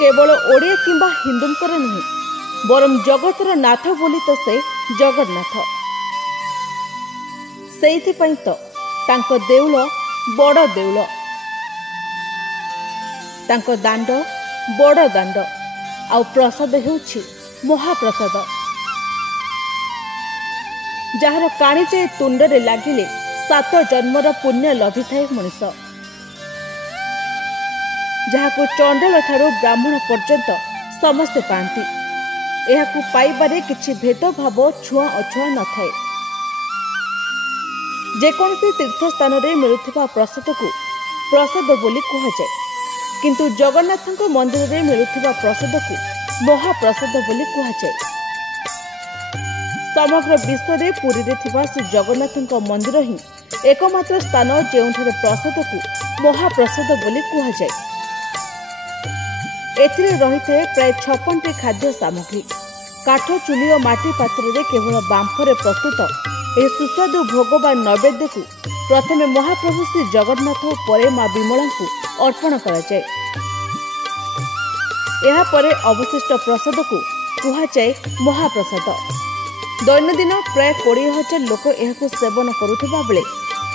केवल ओडिया किंबा हिंदुंकर नुहे बरम जगतर नाथ बोली तो से जगन्नाथ। सेइथिपई तो तांको देउल बड़ देउल, तांको दांड बड़ दांड, आउ प्रसाद हेउछि महाप्रसाद। जार काणीचे तुंडरे लागिले 7 जन्मर पुण्य लभि थाए मनुष्य, जहाको चंडाल ठारू ब्राह्मण पर्यंत समस्ते पाती। एहाकु पाइबारे किछि भेदभाव छुआ अछुआ न थाए। जेकोसी तीर्थ स्थान रे मिलुथिबा प्रसाद को प्रसाद बोली कहुए, किंतु जगन्नाथ मंदिर रे मिलुथिबा प्रसाद को महाप्रसाद बोली कहुए। समग्र विश्व रे पुरी रे थिबा श्री जगन्नाथ मंदिर ही एकमात्र स्थान जेउठारे प्रसाद को महाप्रसाद बोली कहुए। एथिरे रहिथे प्राय 56टी खाद्य सामग्री। काठ चुली और माटी पात्र रे केवल बांफरे प्रस्तुत यह सुस्वादु भोग बा नैवेद्य को प्रथमे महाप्रभु श्री जगन्नाथ और परे मां विमला को अर्पण करा जाए। यह परे अवशिष्ट प्रसाद को कहुए महाप्रसाद। दैनंदिन प्राय 20,000 लोक यह सेवन करुवा बेले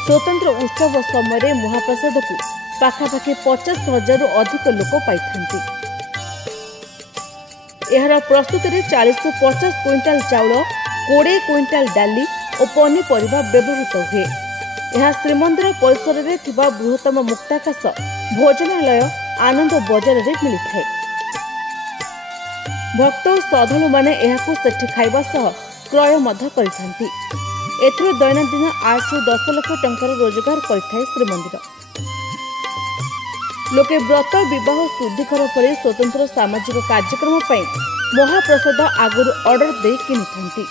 स्वतंत्र उत्सव समय महाप्रसाद को पाखापाखि 50,000 रु अधिक लोक पाई। एहार प्रस्तुति रे 40 रु 50 क्विंटाल चाउल, 20 क्विंटाल डाली और पनीपरिया व्यवहृत हुए। यह श्रीमंदिर परिसर में थिबा बृहत्तम मुक्ताकाश भोजनालय आनंद बजार रे मिलिथाए। भक्त और श्रद्धालु माने एहाकु सेठी खाइबा सह क्रय मध्य करिथांती। एथिरे दैनंदिन 8 रु 10 लाख टंकार रोजगार करिथाए श्रीमंदिर। लोके व्रत विवाह शुद्धिकर पर स्वतंत्र सामाजिक कार्यक्रम पर महाप्रसाद आगुर ऑर्डर दे किनिथांती,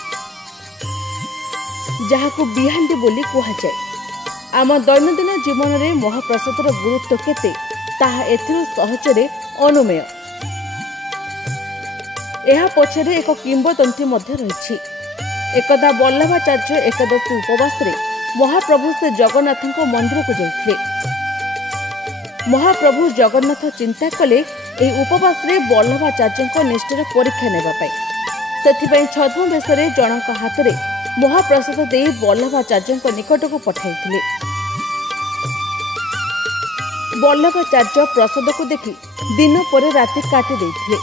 जहाकु बिहांडी बोली कहुए। आम दैनंदिन जीवन में महाप्रसादर गुरुत्व केते ताहा एथिरु सहजरे अनुमेय। एहा पछरे एक किंबदंती मध्य रहिछि। एकदा वल्लभाचार्य एकादशी उपवास रे महाप्रभु से जगन्नाथ मंदिर को जाइथिले। महाप्रभु जगन्नाथ चिंता कले एही उपवास रे वल्लभाचार्य निष्ठार परीक्षा नेबा पाई। सेथिपई छद्म बेसरे जनक हाथ रे महाप्रसाद दे वल्लभाचार्य निकट को पठाइथिले। वल्लभाचार्य प्रसाद को देखि दिन पर राति काटी देथिले।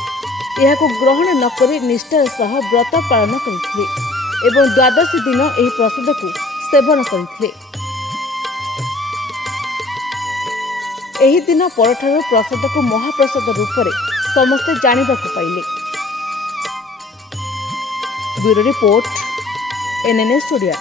एहाको ग्रहण न करी निष्ठार सह व्रत पालन करिथिले एवं द्वादशी दिन एही प्रसाद को सेवन करिथिले। एही दिन परठार प्रसाद को महाप्रसाद रूप में समस्ते जानिबा को पाइले। Bureau report, NNS Odia.